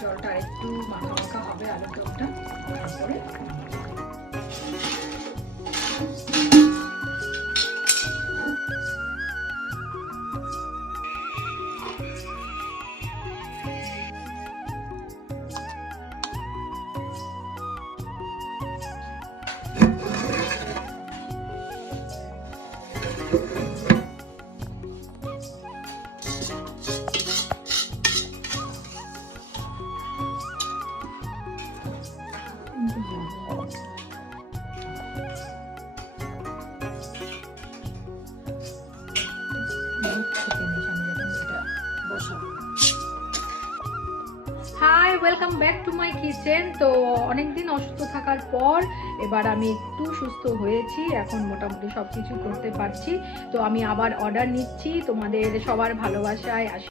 জলটা আরেকটু মাখা মাখা হবে আলুর দমটা, তারপরে hi, welcome back to my kitchen. তো অনেকদিন অসুস্থ থাকার পর এবার আমি একটু সুস্থ হয়েছি, এখন মোটামুটি সব কিছু করতে পারছি। তো আমি আবার অর্ডার নিচ্ছি তোমাদের সবার ভালোবাসায়।